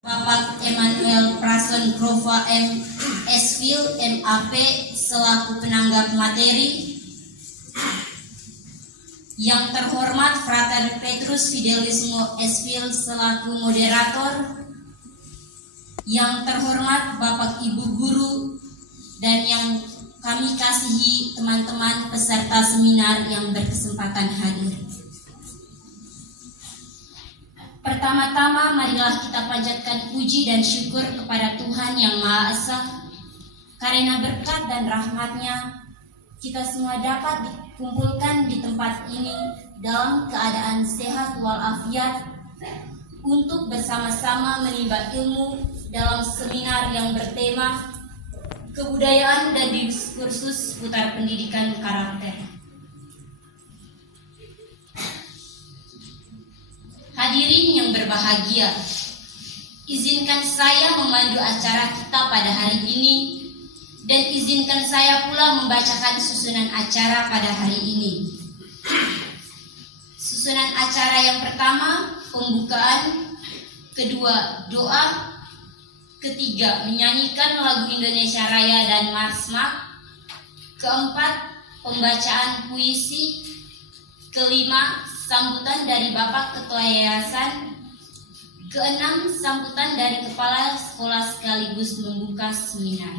Bapak Emmanuel Prason Krova M. Esfil MAP selaku penanggap materi. Yang terhormat Frater Petrus Fidelismo Esfil selaku moderator. Yang terhormat Bapak Ibu Guru dan yang kami kasihi teman-teman peserta seminar yang berkesempatan hadir. Pertama-tama marilah kita panjatkan puji dan syukur kepada Tuhan Yang Maha Esa, karena berkat dan rahmat-Nya kita semua dapat dikumpulkan di tempat ini dalam keadaan sehat walafiat untuk bersama-sama menimba ilmu dalam seminar yang bertema kebudayaan dan diskursus seputar pendidikan karakter. Hadirin yang berbahagia, izinkan saya memandu acara kita pada hari ini dan izinkan saya pula membacakan susunan acara pada hari ini. Susunan acara yang pertama, pembukaan, kedua, doa, ketiga, menyanyikan lagu Indonesia Raya dan Marsmak, keempat, pembacaan puisi, kelima, sambutan dari Bapak Ketua Yayasan, keenam, sambutan dari Kepala Sekolah sekaligus membuka seminar.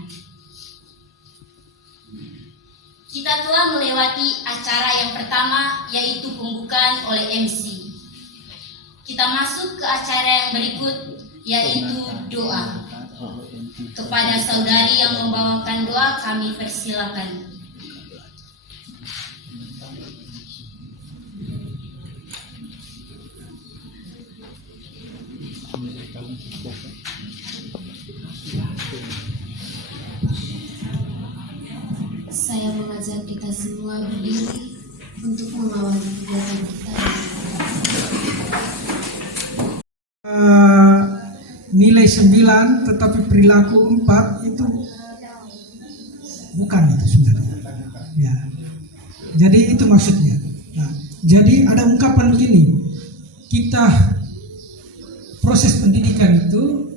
Kita telah melewati acara yang pertama, yaitu pembukaan oleh MC. Kita masuk ke acara yang berikut, yaitu doa. Kepada saudari yang membawakan doa, kami persilakan. Saya mengajak kita semua berdiri untuk mengawali kegiatan kita. Nilai 9 tetapi perilaku 4 itu bukan itu sebenarnya. Ya. Jadi itu maksudnya. Nah, jadi ada ungkapan begini, kita proses pendidikan itu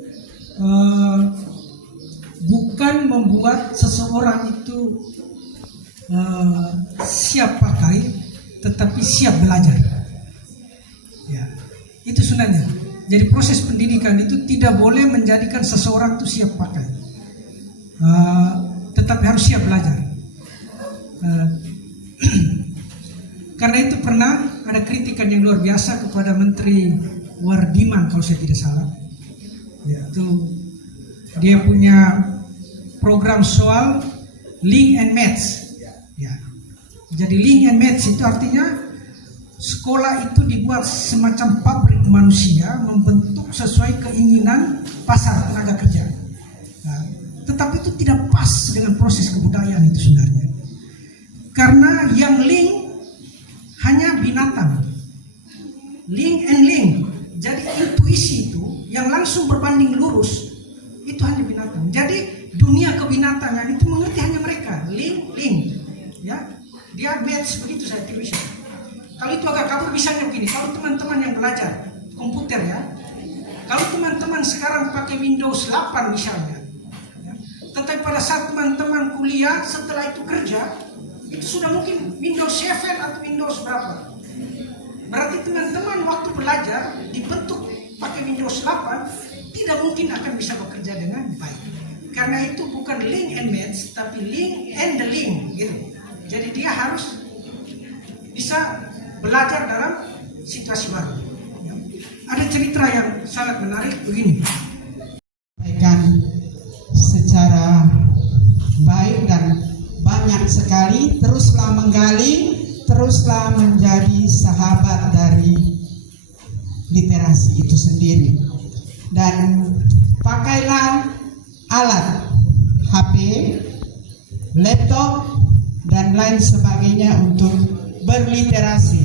bukan membuat seseorang itu siap pakai, tetapi siap belajar. Ya, itu sebenarnya. Jadi proses pendidikan itu tidak boleh menjadikan seseorang itu siap pakai, tetapi harus siap belajar. Karena itu pernah ada kritikan yang luar biasa kepada Menteri Wardiman kalau saya tidak salah. Ya, itu dia punya program soal link and match. Ya. Jadi link and match itu artinya sekolah itu dibuat semacam pabrik manusia, membentuk sesuai keinginan pasar tenaga kerja. Nah, tetapi itu tidak pas dengan proses kebudayaan itu sebenarnya. Karena yang link hanya binatang. Link and link. Jadi intuisi itu yang langsung berbanding lurus itu hanya binatang. Jadi dunia kebinatangan itu mengerti hanya mereka. Link. Ya. Dia match begitu saya tulis. Kalau itu agak kabur misalnya begini, kalau teman-teman yang belajar komputer ya, kalau teman-teman sekarang pakai Windows 8 misalnya, ya, tetapi pada saat teman-teman kuliah setelah itu kerja, itu sudah mungkin Windows 7 atau Windows berapa. Berarti teman-teman waktu belajar dibentuk pakai Windows 8, tidak mungkin akan bisa bekerja dengan baik. Karena itu bukan link and match, tapi link and the link gitu. Jadi dia harus bisa belajar dalam situasi baru. Ada cerita yang sangat menarik begini. Secara baik dan banyak sekali, teruslah menggali, teruslah menjadi sahabat dari literasi itu sendiri. Dan pakailah alat HP, laptop, dan lain sebagainya untuk berliterasi.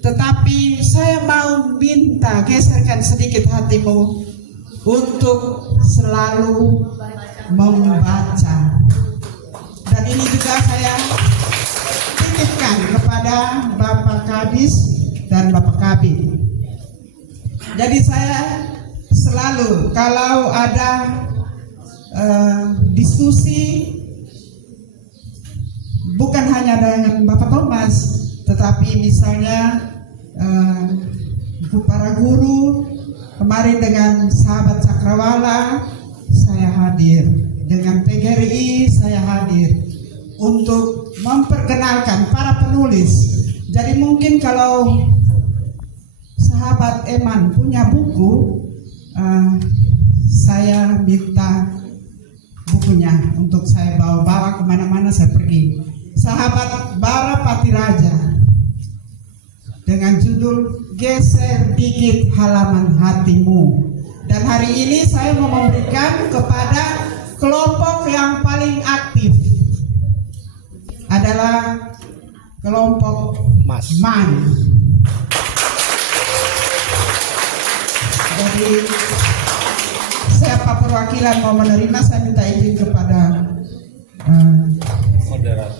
Tetapi saya mau minta geserkan sedikit hatimu untuk selalu membaca. Dan ini juga saya titipkan kepada Bapak Kadis dan Bapak Kabid. Jadi saya selalu kalau ada diskusi bukan hanya dengan Bapak Thomas, tetapi misalnya para guru kemarin dengan sahabat Cakrawala saya hadir, dengan PGRI saya hadir untuk memperkenalkan para penulis. Jadi mungkin kalau sahabat Eman punya buku, saya minta bukunya untuk saya bawa-bawa kemana-mana saya pergi. Sahabat Bara Patiraja dengan judul Geser Dikit Halaman Hatimu. Dan hari ini saya mau memberikan kepada kelompok yang paling aktif adalah kelompok MAN. Jadi siapa perwakilan mau menerima, saya minta izin kepada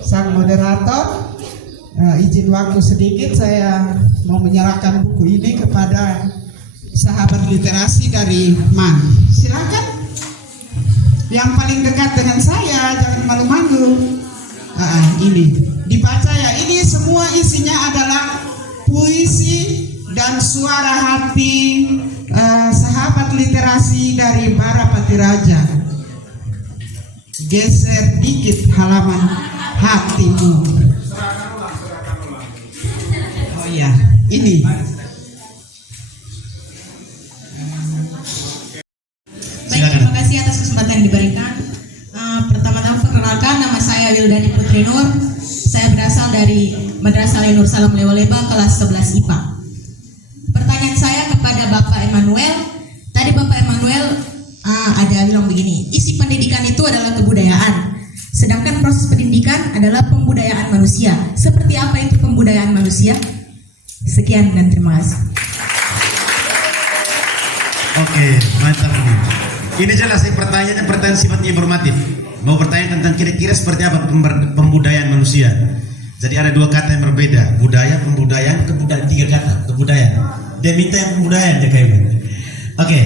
sang moderator. Izin waktu sedikit, saya mau menyerahkan buku ini kepada sahabat literasi dari MAN. Silakan. Yang paling dekat dengan saya, jangan malu-malu. Ini dibaca ya. Ini semua isinya adalah puisi dan suara hati sahabat literasi dari Bara Patiraja. Geser dikit halaman hatimu. Oh iya, ini. Baik, terima kasih atas kesempatan yang diberikan. Pertama-tama perkenalkan, nama saya Wildani Putri Nur. Saya berasal dari Madrasah Nur Salam Lewaleba kelas 11 IPA. Pertanyaan saya kepada Bapak Emmanuel. Tadi Bapak Emmanuel ada bilang begini, isi pendidikan itu adalah kebudayaan, sedangkan proses pendidikan adalah pembudayaan manusia. Seperti apa itu pembudayaan manusia? Sekian dan terima kasih. Oke, mantap ini. Ini jelas sih pertanyaan sifatnya informatif. Mau bertanya tentang kira-kira seperti apa pembudayaan manusia. Jadi ada dua kata yang berbeda, budaya, pembudayaan, kebudayaan, tiga kata, kebudayaan. Dia minta yang pembudayaan ya kayaknya. Oke,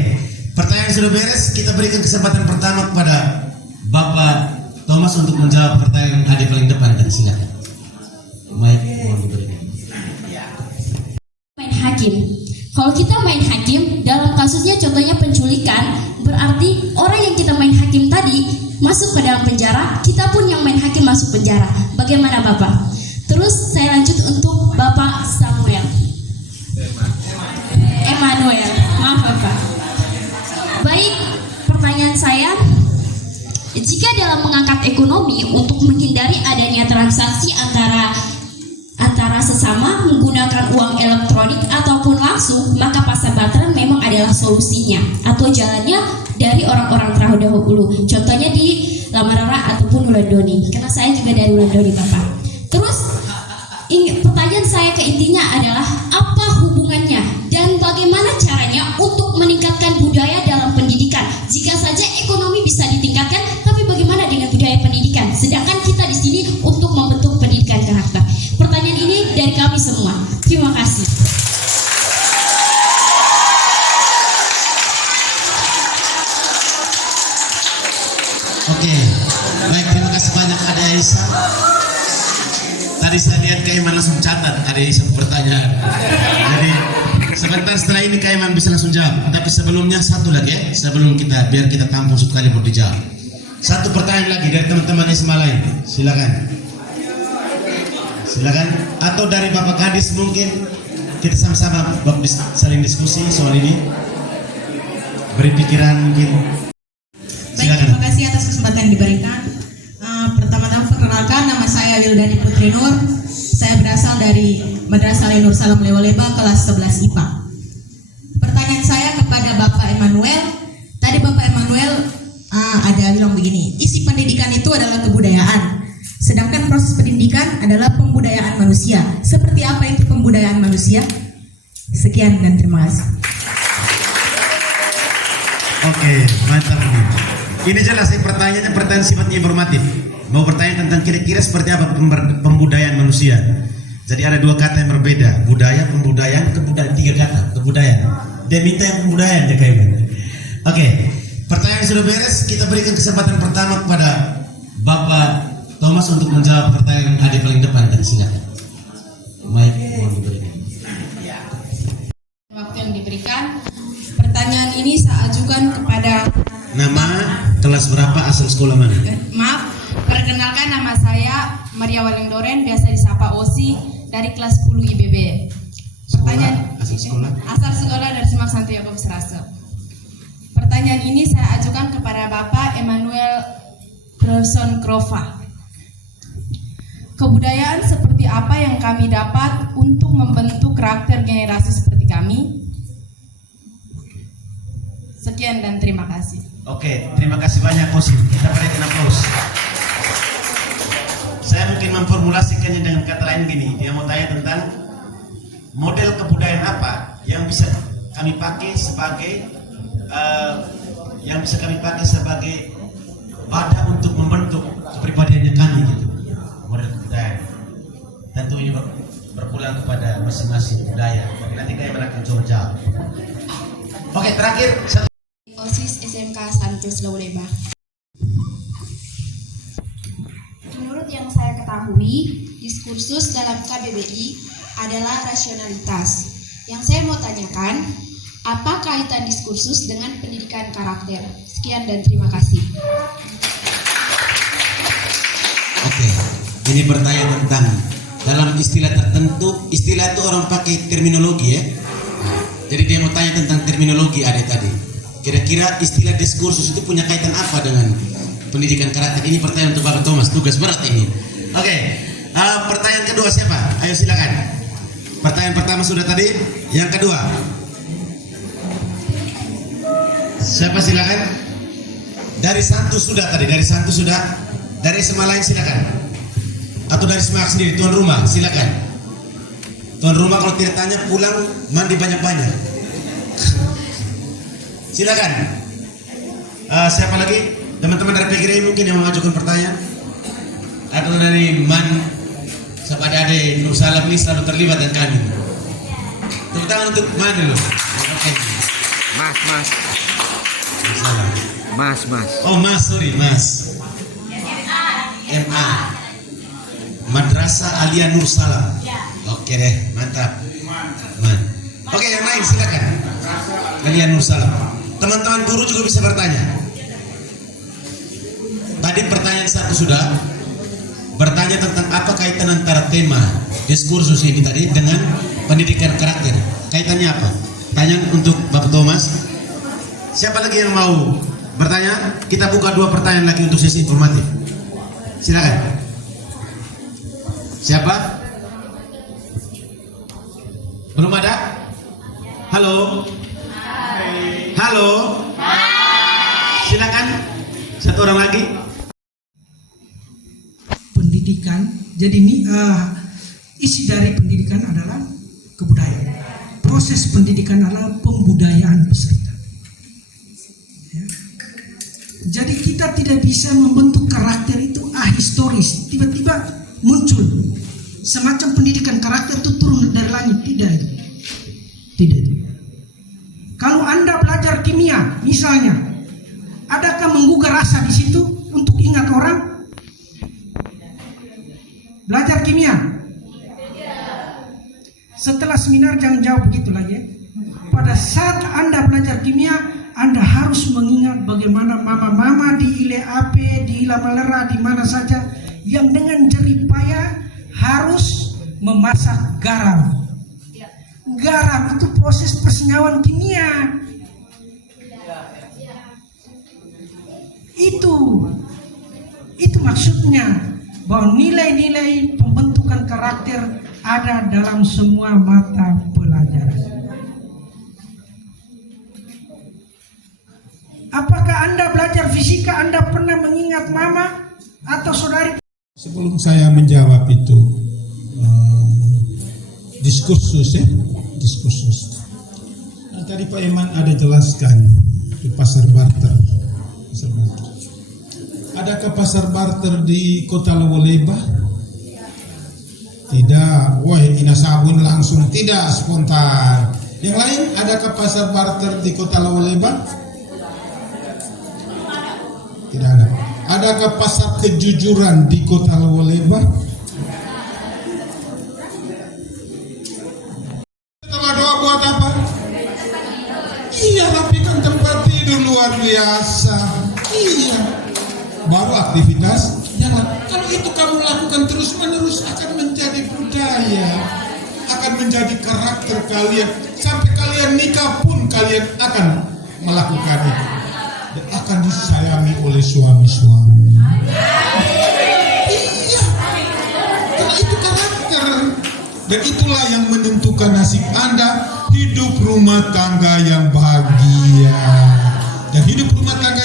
pertanyaan sudah beres, kita berikan kesempatan pertama kepada Bapak Thomas untuk menjawab pertanyaan yang ada paling depan tadi, silakan. Mike, mohon diberikan. Main hakim. Kalau kita main hakim, dalam kasusnya contohnya penculikan, berarti orang yang kita main hakim tadi masuk ke dalam penjara, kita pun yang main hakim masuk penjara. Bagaimana Bapak? Terus saya lanjut untuk Bapak Samuel. Emmanuel, maaf Bapak. Baik, pertanyaan saya, jika dalam mengangkat ekonomi untuk menghindari adanya transaksi antara sesama menggunakan uang elektronik ataupun langsung, maka pasar barteran memang adalah solusinya atau jalannya dari orang-orang terdahulu. Contohnya di Lamarara ataupun Wulandoni, karena saya juga dari Wulandoni Bapak. Terus pertanyaan saya ke intinya adalah apa hubungannya dan bagaimana caranya untuk meningkatkan budaya dalam pendidikan? Jika saja ekonomi bisa ditingkatkan, tapi bagaimana dengan budaya pendidikan? Sedangkan kita di sini untuk membentuk pendidikan karakter. Pertanyaan ini dari kami semua. Terima kasih. Oke, baik, terima kasih banyak Ade Aisyah. Tadi saya lihat Kaiman langsung catat Ade Aisyah pertanyaan. Jadi sebentar setelah ini Kaiman bisa langsung jawab. Tapi sebelumnya satu lagi ya, sebelum biar kita tampung sekali baru dijawab. Satu pertanyaan lagi dari teman-teman SMA lain. Silakan. Silakan. Atau dari Bapak Kadis mungkin kita sama-sama saling diskusi soal ini. Beri pikiran mungkin. Baik, terima kasih atas kesempatan yang diberikan. Pertama-tama perkenalkan, nama saya Wildani Putri Nur. Saya berasal dari Madrasah Nur Salam Lewaleba kelas 11 IPA. Pertanyaan saya kepada Bapak Emmanuel. Tadi Bapak Emmanuel ada bilang begini, isi pendidikan itu adalah kebudayaan, sedangkan proses pendidikan adalah pembudayaan manusia. Seperti apa itu pembudayaan manusia? Sekian dan terima kasih. Oke, mantap ini. Ini jelas sih pertanyaan sifatnya informatif. Mau bertanya tentang kira-kira seperti apa pembudayaan manusia. Jadi ada dua kata yang berbeda, budaya, pembudayaan, kebudayaan, tiga kata, kebudayaan. Dia minta yang pembudayaan ya kayaknya. Oke, pertanyaan sudah beres. Kita berikan kesempatan pertama kepada Bapak Thomas untuk menjawab pertanyaan adik paling depan tadi. Silakan. Mike mohon diberikan. Waktu yang diberikan, pertanyaan ini saya ajukan kepada Nama, kelas berapa, asal sekolah mana? maaf, perkenalkan nama saya Maria Walengdoren, biasa disapa Osi, dari kelas 10 IBB. Pertanyaan Asal sekolah? asal sekolah dari Semak Santo Yakobus Rase. Pertanyaan ini saya ajukan kepada Bapak Emmanuel Krauson Krova. Kebudayaan seperti apa yang kami dapat untuk membentuk karakter generasi seperti kami? Sekian dan terima kasih. Oke, terima kasih banyak Kosim. Kita berikan aplaus. Saya mungkin memformulasikannya dengan kata lain gini. Dia mau tanya tentang model kebudayaan apa yang bisa kami pakai sebagai wadah untuk membentuk kepribadiannya kami gitu. Model kebudayaan. Tentu ini berpulang kepada masing-masing budaya. Tapi nanti kalian akan coba jawab. Oke, terakhir satu. OSIS SMK Santos Lauleba. Menurut yang saya ketahui, diskursus dalam KBBI adalah rasionalitas. Yang saya mau tanyakan, apa kaitan diskursus dengan pendidikan karakter? Sekian dan terima kasih. Oke, ini bertanya tentang dalam istilah tertentu, istilah itu orang pakai terminologi ya. Jadi dia mau tanya tentang terminologi ada tadi. Kira-kira istilah diskursus itu punya kaitan apa dengan pendidikan karakter? Ini pertanyaan untuk Bapak Thomas, tugas berat ini. Oke, pertanyaan kedua siapa? Ayo silakan. Pertanyaan pertama sudah tadi, yang kedua. Siapa silakan? Dari Santus sudah tadi, dari Santus sudah. Dari SMA lain silakan. Atau dari SMA sendiri, tuan rumah silakan. Tuan rumah kalau tidak tanya pulang mandi banyak-banyak. Silakan. Siapa lagi? Teman-teman dari PGRI mungkin yang mengajukan pertanyaan. Atau dari MAN kepada Ade Nur Salam ini selalu terlibat dengan kami. Tepuk tangan untuk MAN dulu. Mas. Salam. Mas. Oh Mas, sorry Mas. MA. Madrasah Alia Nur Salam. Oke deh, mantap. Man. Oke, yang lain silakan. Alia Nur Salam. Teman-teman guru juga bisa bertanya. Tadi pertanyaan satu sudah bertanya tentang apa kaitan antara tema diskursus ini tadi dengan pendidikan karakter. Kaitannya apa? Tanya untuk Bapak Thomas. Siapa lagi yang mau bertanya? Kita buka 2 pertanyaan lagi untuk sesi informatif. Silakan. Siapa? Belum ada? Halo? Halo? Silakan. Satu orang lagi. Pendidikan. Jadi ini isi dari pendidikan adalah kebudayaan. Proses pendidikan adalah pembudayaan peserta. Ya. Jadi kita tidak bisa membentuk karakter itu ahistoris. Tiba-tiba muncul semacam pendidikan karakter itu turun dari langit. Tidak. Kalau Anda belajar kimia, misalnya, adakah menggugah rasa di situ untuk ingat orang? Belajar kimia. Setelah seminar jangan jawab begitu lagi ya. Pada saat Anda belajar kimia, Anda harus mengingat bagaimana mama-mama di Ile Ape, di Ila Malera, di mana saja yang dengan jerih payah harus memasak garam. Garam itu proses persenyawan kimia. Itu maksudnya bahwa nilai-nilai pembentukan karakter ada dalam semua mata pelajaran. Apakah Anda belajar fisika, Anda pernah mengingat mama atau saudari? Sebelum saya menjawab itu diskursus. Nah, tadi Pak Eman ada jelaskan di pasar barter. Adakah pasar barter di Kota Lauleba? Tidak. Wah, Ina Sabun langsung tidak spontan. Yang lain, adakah pasar barter di Kota Lauleba? Tidak ada. Adakah pasar kejujuran di kota Lewoleba? Setelah doa buat apa? Iya, rapikan tempat tidur luar biasa. Iya. Baru aktivitas jalan. Kalau itu kamu lakukan terus menerus akan menjadi budaya, akan menjadi karakter kalian. Sampai kalian nikah pun kalian akan melakukan itu. Dan akan disayangi oleh suami-suami. Iya. Karena itu karakter. Dan itulah yang menentukan nasib Anda, hidup rumah tangga yang bahagia. Dan hidup rumah tangga